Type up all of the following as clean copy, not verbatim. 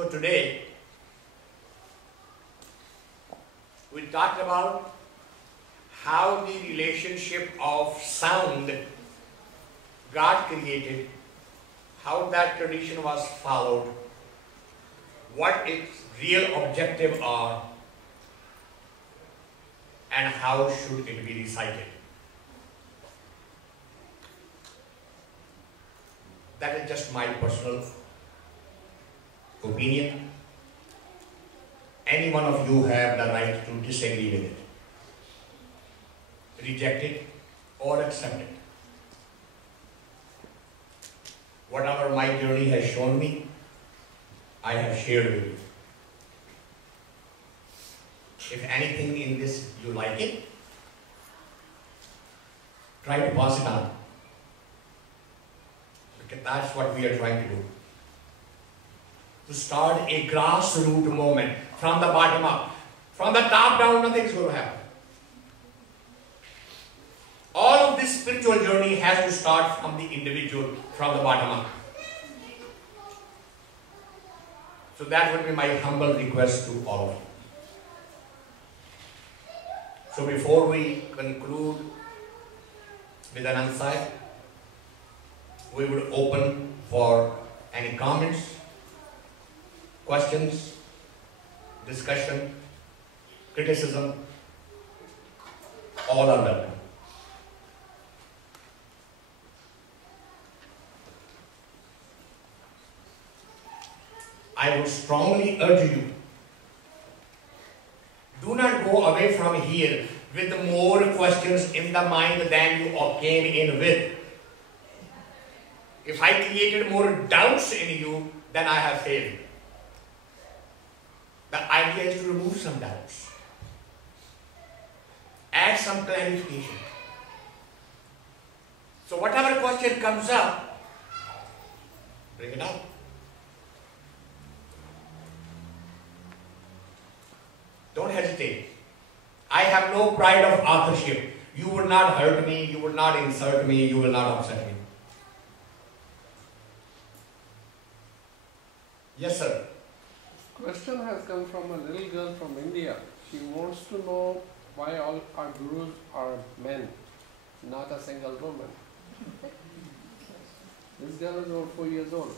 So today, we talked about how the relationship of sound God created, how that tradition was followed, what its real objective are, and how should it be recited. That is just my personal opinion. Any one of you have the right to disagree with it, reject it, or accept it. Whatever my journey has shown me, I have shared with you. If anything in this you like it, try to pass it on. Because that's what we are trying to do. To start a grassroots movement from the bottom up. From the top down, nothing is going to happen. All of this spiritual journey has to start from the individual, from the bottom up. So that would be my humble request to all of you. So before we conclude with an insight, we would open for any comments, questions, discussion, criticism. All are welcome. I would strongly urge you, do not go away from here with more questions in the mind than you came in with. If I created more doubts in you, then I have failed. The idea is to remove some doubts. Add some clarification. So whatever question comes up, bring it out. Don't hesitate. I have no pride of authorship. You will not hurt me, you will not insult me, you will not upset me. Yes, sir. Question has come from a little girl from India. She wants to know why all our gurus are men, not a single woman. This girl is about 4 years old.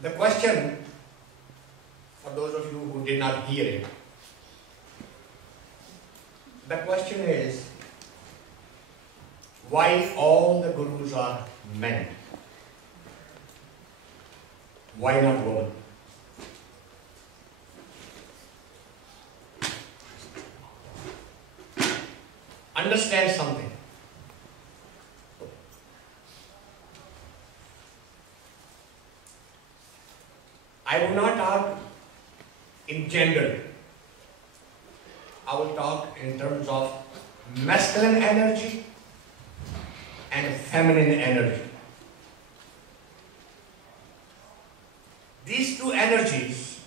The question, for those of you who did not hear it, the question is, why all the gurus are men? Why not women? Understand something. I will not talk in gender. I will talk in terms of masculine energy and feminine energy. These two energies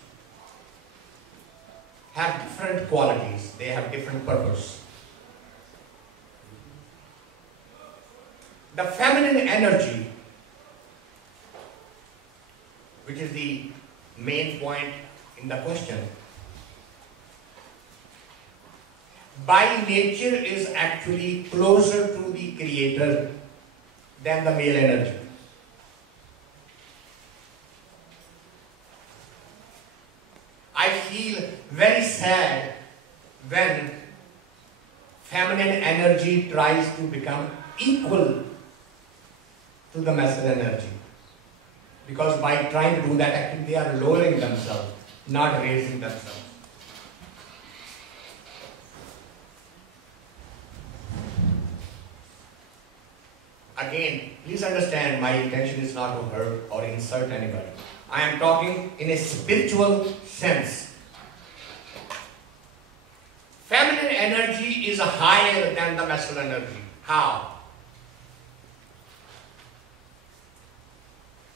have different qualities. They have different purpose. The feminine energy, which is the main point in the question, by nature is actually closer to the creator than the male energy. I feel very sad when feminine energy tries to become equal to the masculine energy. Because by trying to do that, actually they are lowering themselves, not raising themselves. Again, please understand, my intention is not to hurt or insult anybody. I am talking in a spiritual sense. Feminine energy is higher than the masculine energy. How?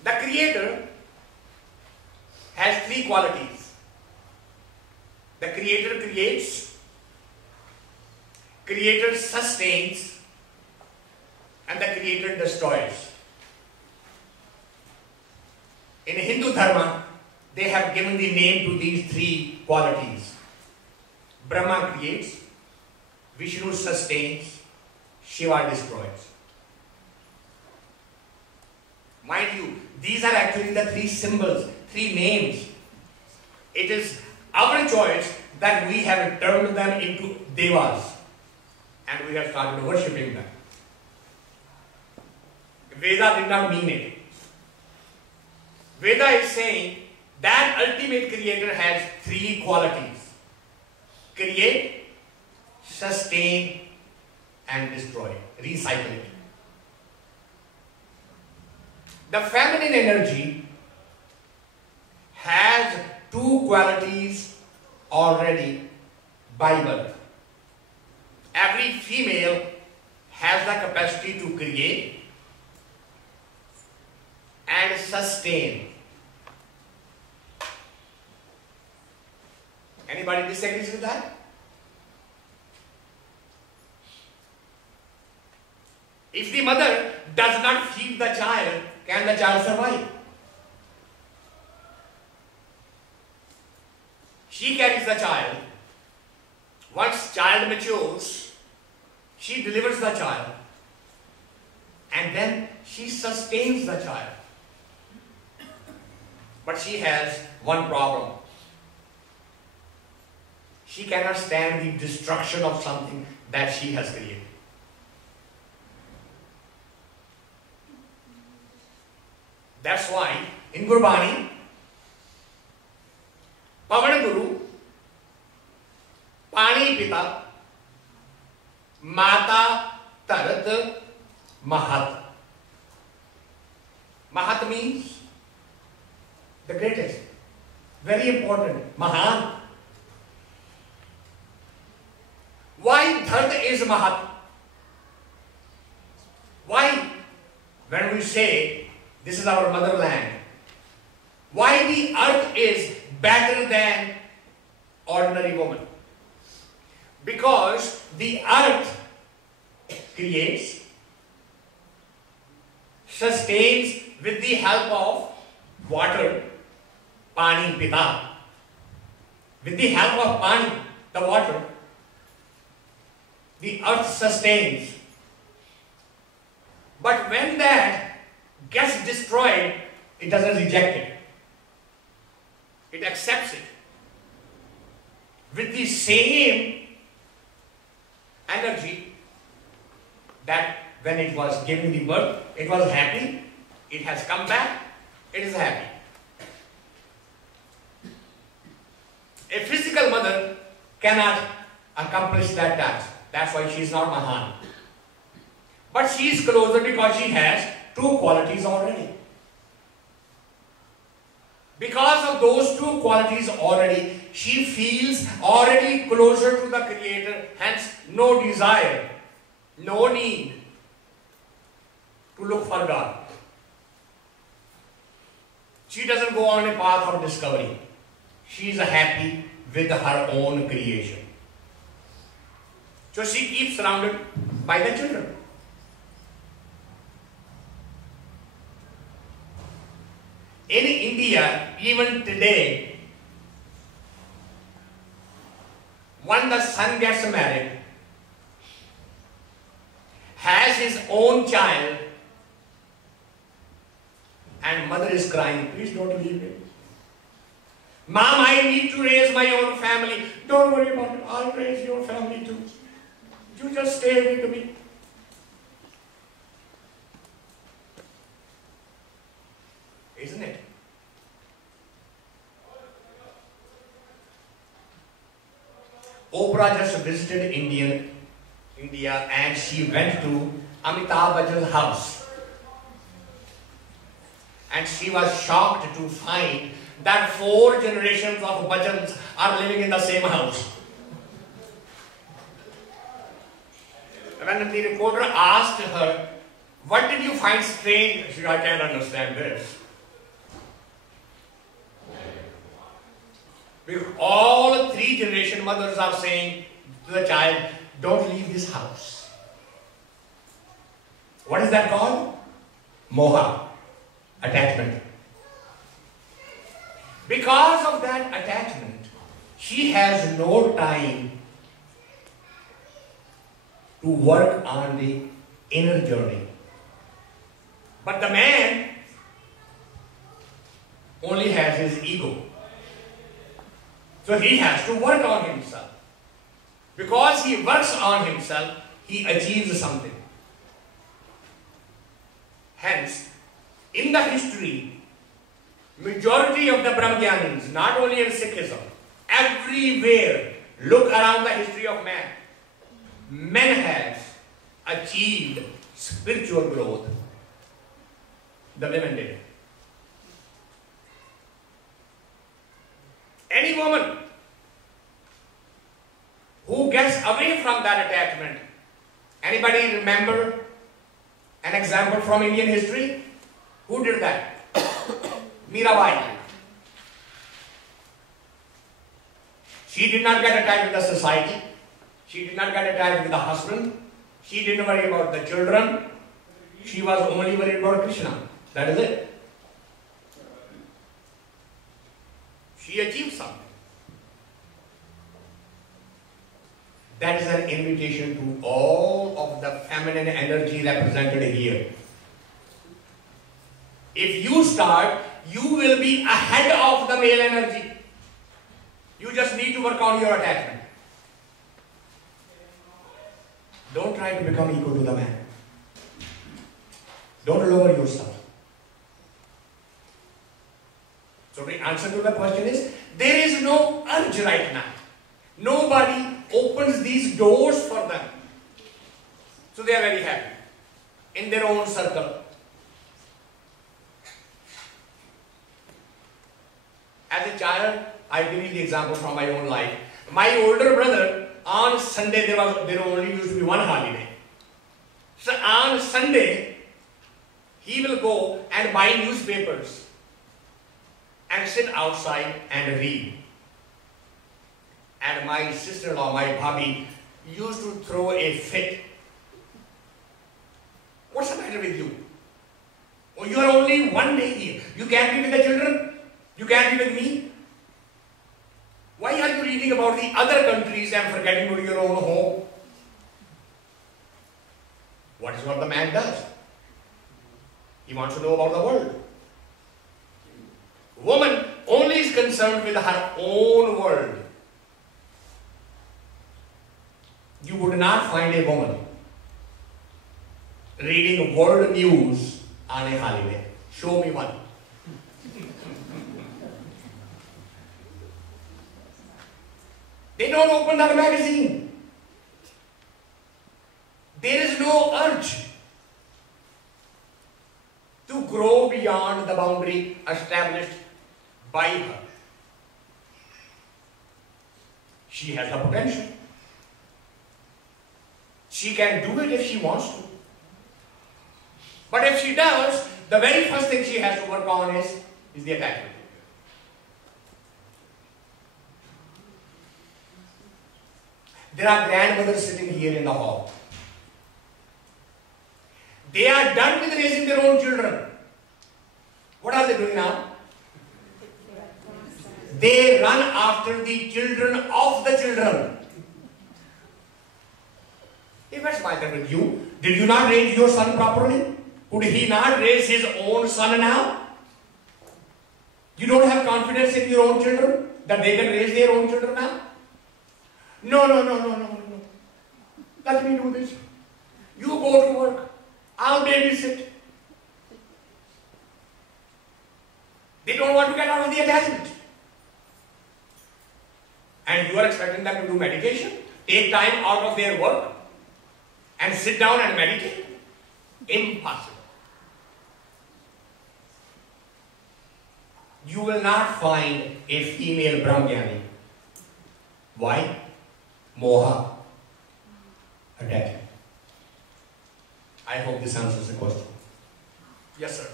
The Creator has three qualities. The Creator creates, Creator sustains, and the Creator destroys. In Hindu Dharma, they have given the name to these three qualities. Brahma creates, Vishnu sustains, Shiva destroys. Mind you, these are actually the three symbols, three names. It is our choice that we have turned them into devas and we have started worshipping them. Veda did not mean it. Veda is saying that ultimate creator has three qualities: create, sustain, and destroy, recycle it. The feminine energy has two qualities already by birth. Every female has the capacity to create and sustain. Anybody disagrees with that? If the mother does not feed the child, can the child survive? She carries the child. Once child matures, she delivers the child. And then she sustains the child. But she has one problem. She cannot stand the destruction of something that she has created. That's why in Gurbani, Pavan Guru, Pani Pita, Mata Tarat Mahat. Mahat means the greatest. Very important. Mahan. Why Dharat is Mahat? Why, when we say this is our motherland, why the earth is better than ordinary woman? Because the earth creates, sustains with the help of water, Pani Pita. With the help of Pani, the water, the earth sustains. But when that gets destroyed, it doesn't reject it. It accepts it. With the same energy that when it was given the birth, it was happy, it has come back, it is happy. A physical mother cannot accomplish that task. That's why she is not Mahan. But she is closer because she has two qualities already. Because of those two qualities already, she feels already closer to the Creator, hence no desire, no need to look for God. She doesn't go on a path of discovery. She is happy with her own creation. So she keeps surrounded by the children. In India, even today, when the son gets married, has his own child, and mother is crying, please don't leave me. Mom, I need to raise my own family. Don't worry about it. I'll raise your family too. You just stay with me. Isn't it? Oprah just visited India and she went to Amitabh Bachchan's house. And she was shocked to find that 4 generations of Bachchans are living in the same house. When the reporter asked her, what did you find strange? She said, I can't understand this. Because all 3 generation mothers are saying to the child, don't leave this house. What is that called? Moha, attachment. Because of that attachment, she has no time to work on the inner journey. But the man only has his ego. So he has to work on himself. Because he works on himself, he achieves something. Hence, in the history, majority of the Brahmagyanis, not only in Sikhism, everywhere, look around the history of man. Man has achieved spiritual growth. The women did. Any woman who gets away from that attachment, anybody remember an example from Indian history? Who did that? Mirabai. She did not get attached with the society. She did not get attached with the husband. She didn't worry about the children. She was only worried about Krishna. That is it. She achieved something. That is an invitation to all of the feminine energy represented here. If you start, you will be ahead of the male energy. You just need to work on your attachment. Don't try to become equal to the man. Don't lower yourself. So the answer to the question is, there is no urge right now. Nobody opens these doors for them. So they are very happy in their own circle. As a child, I give you the example from my own life. My older brother, on Sunday, there only used to be one holiday. So on Sunday, he will go and buy newspapers and sit outside and read. And my sister-in-law, my bhabhi, used to throw a fit. What's the matter with you? Oh, you are only one day here. You can't be with the children? You can't be with me? Why are you reading about the other countries and forgetting about your own home? What is what the man does? He wants to know about the world. Woman only is concerned with her own world. You would not find a woman reading world news on a holiday. Show me one. They don't open that magazine. There is no urge to grow beyond the boundary established by her. She has the potential. She can do it if she wants to. But if she does, the very first thing she has to work on is the attachment. There are grandmothers sitting here in the hall. They are done with raising their own children. What are they doing now? They run after the children of the children. Hey, what's the matter with you? Did you not raise your son properly? Could he not raise his own son now? You don't have confidence in your own children that they can raise their own children now? No. Let me do this. You go to work. I'll babysit. They don't want to get out of the attachment. And you are expecting them to do meditation, take time out of their work, and sit down and meditate? Impossible. You will not find a female Brahmajnani. Why? Moha. Attachment. I hope this answers the question. Yes, sir.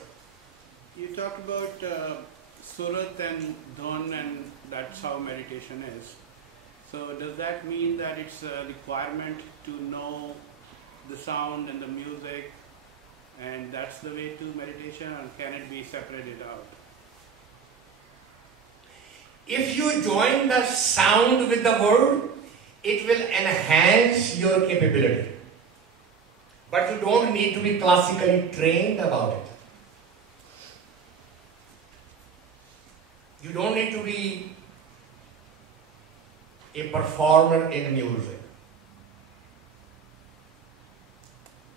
You talked about Surat and Dhun, and that's how meditation is. So does that mean that it's a requirement to know the sound and the music and that's the way to meditation, or can it be separated out? If you join the sound with the word, it will enhance your capability. But you don't need to be classically trained about it. You don't need to be a performer in music.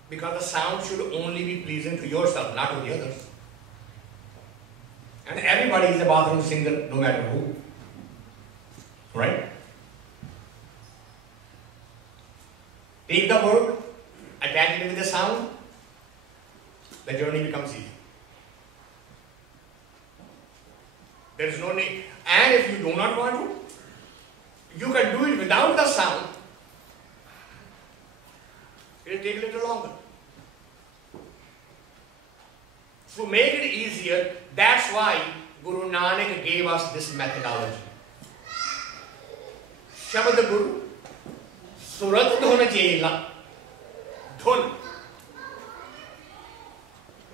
Because the sound should only be pleasing to yourself, not to the others. And everybody is a bathroom singer, no matter who. Right? Take the word, attach it with the sound, the journey becomes easy. There is no need. And if you do not want to, you can do it without the sound. It will take a little longer. To make it easier, that's why Guru Nanak gave us this methodology. Shabad Guru, Surat Dhun Jela, Dhun.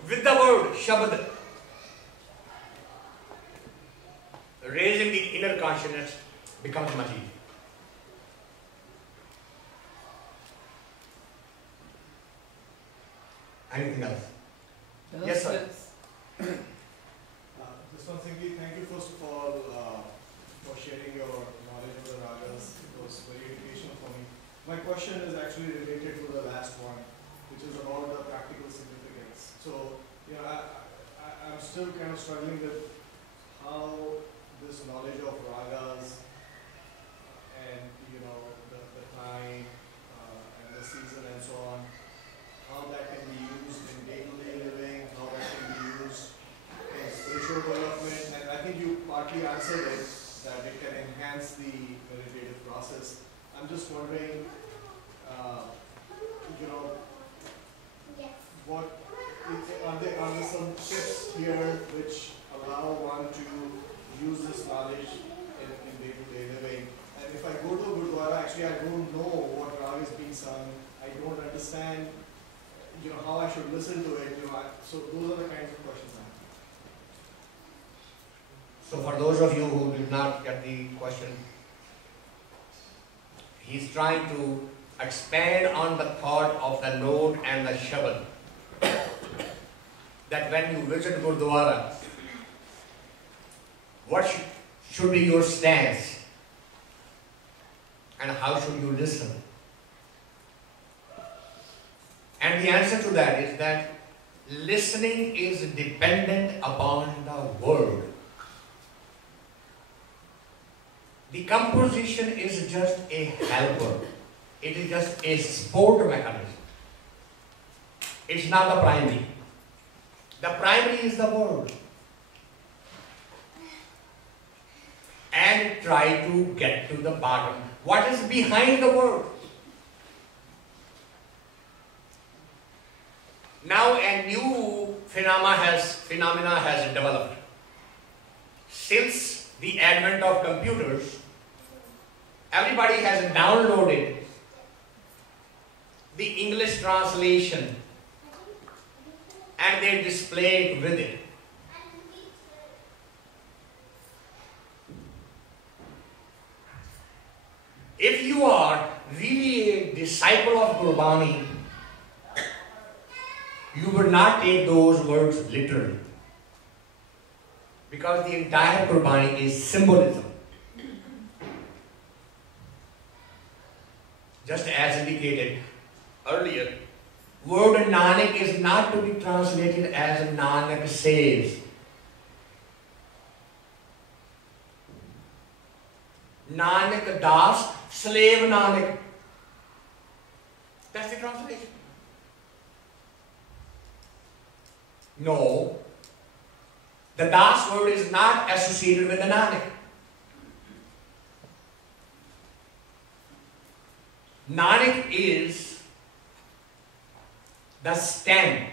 With the word Shabad, raising the inner consciousness becomes much easier. Anything else? Yes, sir. Just one thing, thank you first of all for sharing your knowledge of the ragas. It was very educational for me. My question is actually related to the last one, which is about the practical significance. So, you know, I'm still kind of struggling with how this knowledge of ragas and, you know, the time and the season and so on, how that can be used in day-to-day living, how that can be used in spiritual development, and I think you partly answered it, that it can enhance the meditative process. I'm just wondering, you know, what are there some tips here which allow one to use this knowledge in day-to-day living? And if I go to a Gurdwara, actually I don't know what rag is being sung, I don't understand, you know, how I should listen to it, you know, so those are the kinds of questions I have. So for those of you who did not get the question, he's trying to expand on the thought of the note and the shabad. That when you visit Gurdwara, what should be your stance and how should you listen? And the answer to that is that listening is dependent upon the word. The composition is just a helper. It is just a support mechanism. It's not the primary. The primary is the word. And try to get to the bottom. What is behind the word? Now a new phenomena has developed. Since the advent of computers, everybody has downloaded the English translation and they display it with it. If you are really a disciple of Gurbani, you will not take those words literally. Because the entire Gurbani is symbolism. Just as indicated earlier, word Nanak is not to be translated as Nanak says. Nanak Das, slave Nanak. That's the translation. No. The Das word is not associated with the Nanak. Nanak is the stem.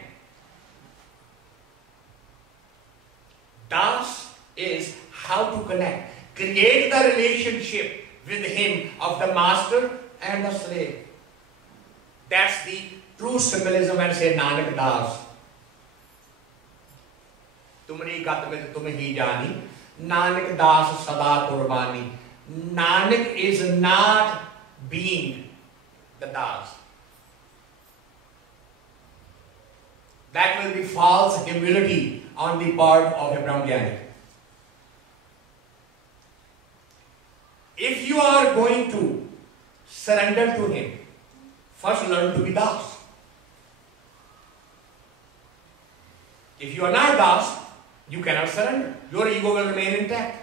Das is how to connect. Create the relationship with him of the master and the slave. That's the true symbolism and say Nanak Das. tumri gat mit tum hi jani, Nanak das sada qurbani. Nanak is not being the das. That will be false humility on the part of a Brahmajani. If you are going to surrender to him, first learn to be das. If you are not das, you cannot surrender. Your ego will remain intact.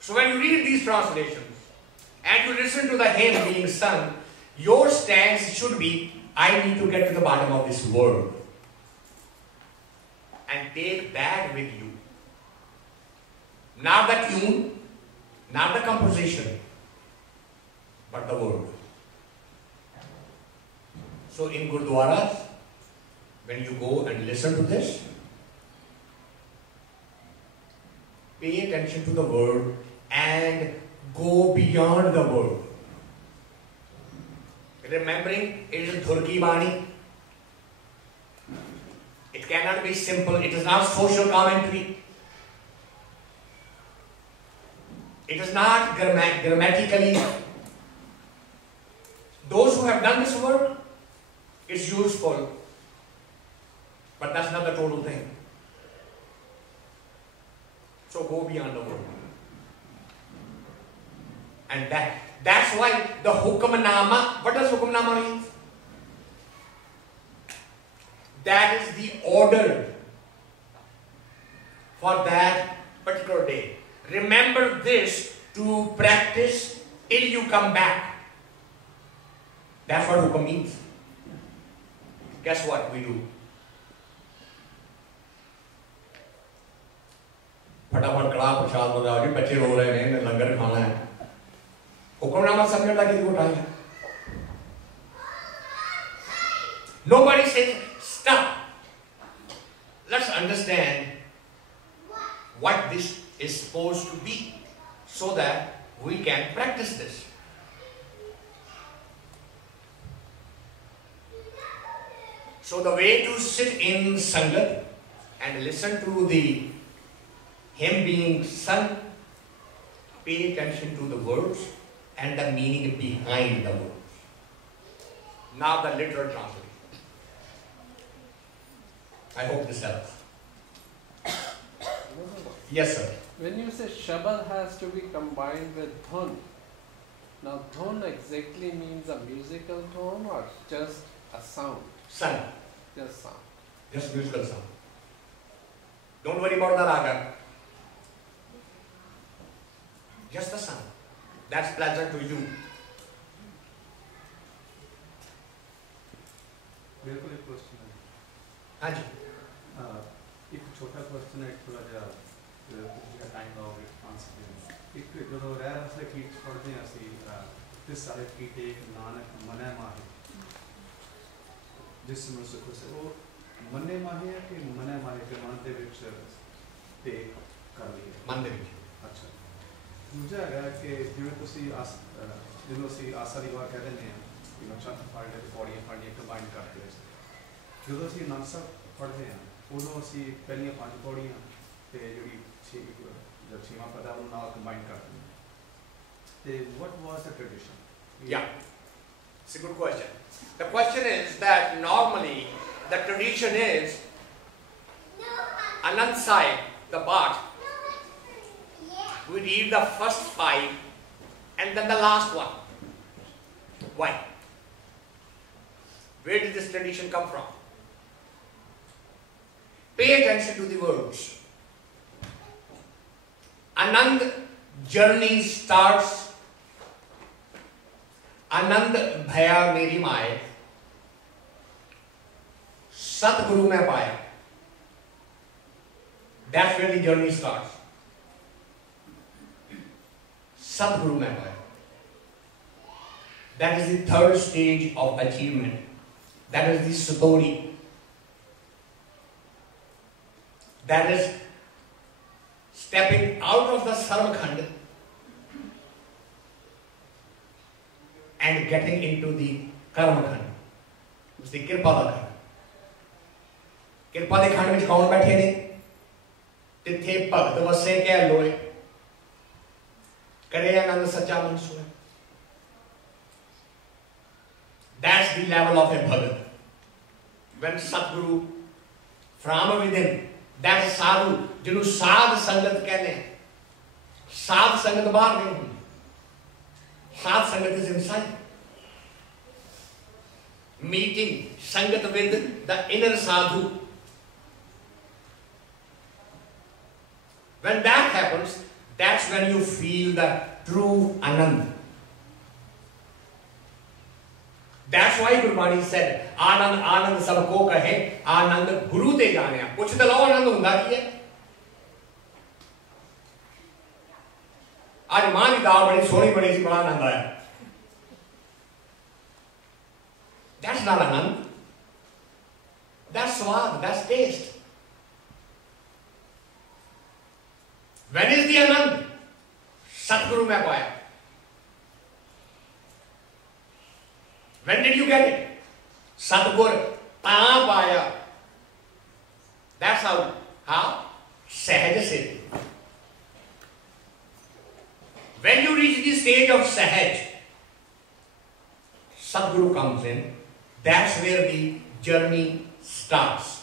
So when you read these translations and you listen to the hymn being sung, your stance should be, I need to get to the bottom of this world. And take that with you. Not the tune, not the composition, but the word. So in Gurdwaras, when you go and listen to this, pay attention to the word and go beyond the word. Remembering it is Dhurki Bani. It cannot be simple. It is not social commentary. It is not grammatically. Those who have done this work, it's useful. But that's not the total thing. So go beyond the word. And that's why the Hukmnama, what does Hukmnama mean? That is the order for that particular day. Remember this to practice till you come back. That's what Hukam means. Guess what we do? फटाफट कड़ा प्रसाद बताओ जी बच्चे रो रहे हैं लंगर खाना है हुक्मनामा समझने लगे तो टाइम है nobody says stop. Let's understand what this is supposed to be so that we can practice this. So the way to sit in Sangat and listen to the hymn being sung, pay attention to the words and the meaning behind the words. Now the literal translation. I hope this helps. Yes, sir. When you say Shabad has to be combined with Dhun, now Dhun exactly means a musical tone or just a sound? Sound. Just sound. Just musical sound. Don't worry about the raga. Just the sound. That's pleasant to you. मेरे को एक question है हाँ जी एक छोटा question है थोड़ा जिहा टाइम लाओगे आंसर देने एक जो रह रहा है कि पढ़ते हैं ਅਸੀਂ किस सारे की टेक नानक मने माहे जिस में से कुछ वो मने माहे है कि मने माहे के मन ਦੇ ਵਿੱਚ टेक कर ਲਈ मन ਦੇ ਵਿੱਚ अच्छा ਦੂਜਾ ਹੈਗਾ ਕਿ ਜਿਵੇਂ ਤੁਸੀਂ ਜਿਹਨੂੰ ਅਸੀਂ ਆਸਾ ਦੀ ਵਾਰ ਕਹਿ ਦਿੰਦੇ ਹਾਂ ਕਿ ਚੰਦ ਫਾੜਦੇ ਤੇ ਪੌੜੀਆਂ ਫਾੜੀਆਂ ਕੰਬਾਈਨ ਕਰਕੇ ਜਦੋਂ ਅਸੀਂ ਆਨੰਦ ਸਾਹਿਬ ਪੜ੍ਹਦੇ ਹਾਂ ਉਦੋਂ ਅਸੀਂ ਪਹਿਲੀਆਂ 5 ਪੌੜੀਆਂ ਤੇ ਜਿਹੜੀ 6ਵਾਂ ਪਦ ਆ ਉਹ ਨਾਲ ਕੰਬਾਈਨ ਕਰਦੇ ਹਾਂ ਤੇ what was the tradition? Yeah, it's a good question. The question is that normally the tradition is Anand Sahib, the Bhat, we read the first 5 and then the last one. Why? Where did this tradition come from? Pay attention to the words. Anand journey starts. Anand bhaya meri maaye. Satguru mein paya. That's where the journey starts. Satguru mein paya. That is the third stage of achievement. That is the satori. That is stepping out of the Sarvakhand and getting into the Karmakhand. It's the Kirpada Khand. ਕਿਰਪਾ ਦੇ ਖੰਡ ਵਿੱਚ ਕੌਣ ਬੈਠੇ ਨੇ? ਤਿੱਥੇ ਭਗਤ ਵਸੇ ਕਹਿ ਲੋਏ, ਕਰੇ ਆਨੰਦ ਸੱਚਾ ਮਨ ਸੋਏ। That's the level of a bhagat. When Satguru from within, that sadhu, ਜਿਹਨੂੰ ਸਾਧ ਸੰਗਤ ਕਹਿੰਦੇ, ਸਾਧ ਸੰਗਤ ਬਾਹਰ ਨਹੀਂ ਹੁੰਦੀ, ਸਾਧ ਸੰਗਤ is inside. Meeting sangat with the inner sadhu. When that happens, that's when you feel the true Anand. That's why Gurbani said, Anand Anand sabko kahe, Anand Guru te jaane. Puch to lao Anand hunda ki hai? आज मां की दाल बड़ी सोहनी बनी सी, बड़ा आनंद आया। That's not Anand. That's swad, that's taste. When is the Anand? Satguru mein paaya. When did you get it? Satgur taan paaya. That's how. How? Sahaj se. When you reach the stage of Sahaj, Satguru comes in. That's where the journey starts.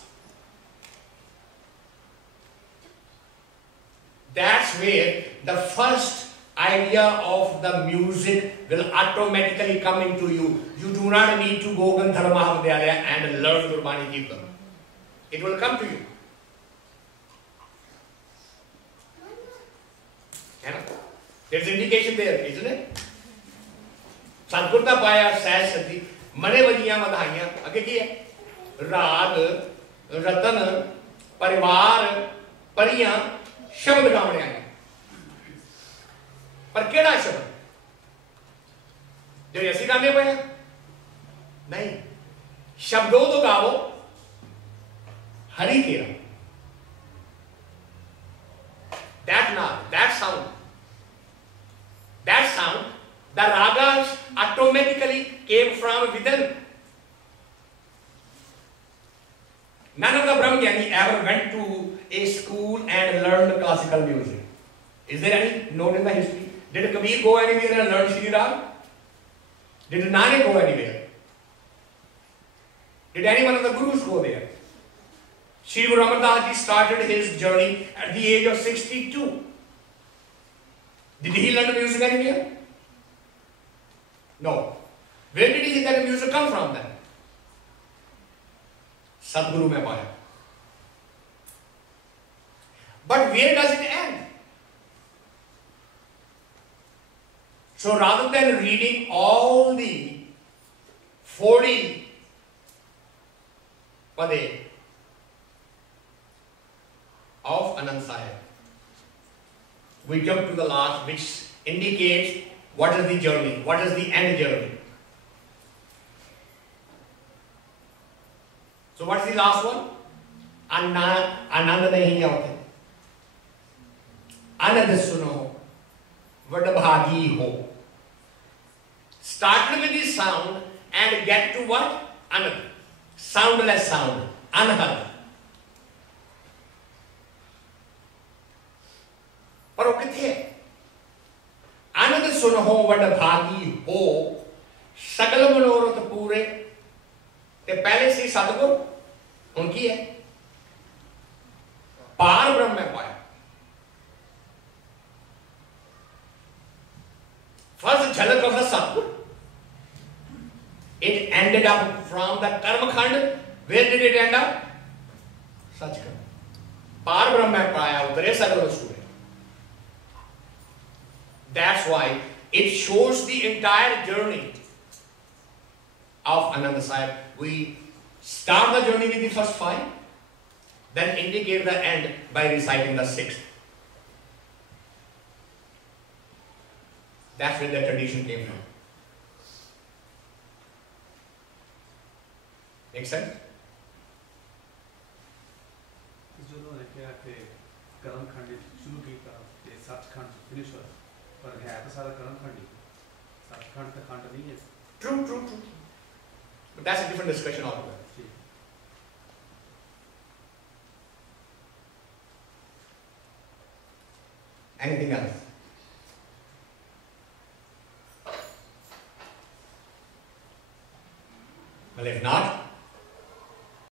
That's where the first idea of the music will automatically come into you. You do not need to go Gandharva Mahavidyalaya and learn Gurbani Kirtan. It will come to you. There's indication there, isn't it? Sadgurta Paya Sahaj Sati, Mane Vadiyan Madhaiyan, आगे की है? राग, रतन, परिवार, परियां, शब्द गावने आए। पर केड़ा शब्द? जो ऐसे गाने पे नहीं, शब्दों तो गावो हरि तेरा। That sound, the ragas automatically came from within. None of the Brahmajani ever went to a school and learned classical music. Is there any note in the history? Did Kabir go anywhere and learn Shri Rag? Did Nanak go anywhere? Did any one of the Gurus go there? Shri Guru Amar Das Ji started his journey at the age of 62. Did he learn music anywhere? No. Where did he get the music come from then? Sadguru mein paaya. But where does it end? So rather than reading all the 40 pade of Anand Sahib, we jump to the last, which indicates what is the journey, what is the end journey. So what's the last one? Anand nahi aate. Anand suno, vadbhagi ho. Start with the sound and get to what? Anand. Soundless sound. Anahad. पर वो किथे है? आनंद सुनहो वडभागी हो, सकल मनोरथ पूरे। ते पहले से सतगुर उनकी है, पार ब्रह्म में पाया। First झलक of the Satgur. It ended up from the Karma Khand. Where did it end up? Sachkhand. पार ब्रह्म में पाया, उतरे सकल वस्तु। That's why it shows the entire journey of Anand Sahib. We start the journey with the first 5, then indicate the end by reciting the 6th. That's where the tradition came from. Make sense? जो लोग ने क्या कि कर्म खंड शुरू किया, ये सचखंड फिनिश हुआ, पर है तो सारा कर्म खंड ही, सचखंड का खंड नहीं है। True. But that's a different discussion altogether. Anything else? Well, if not,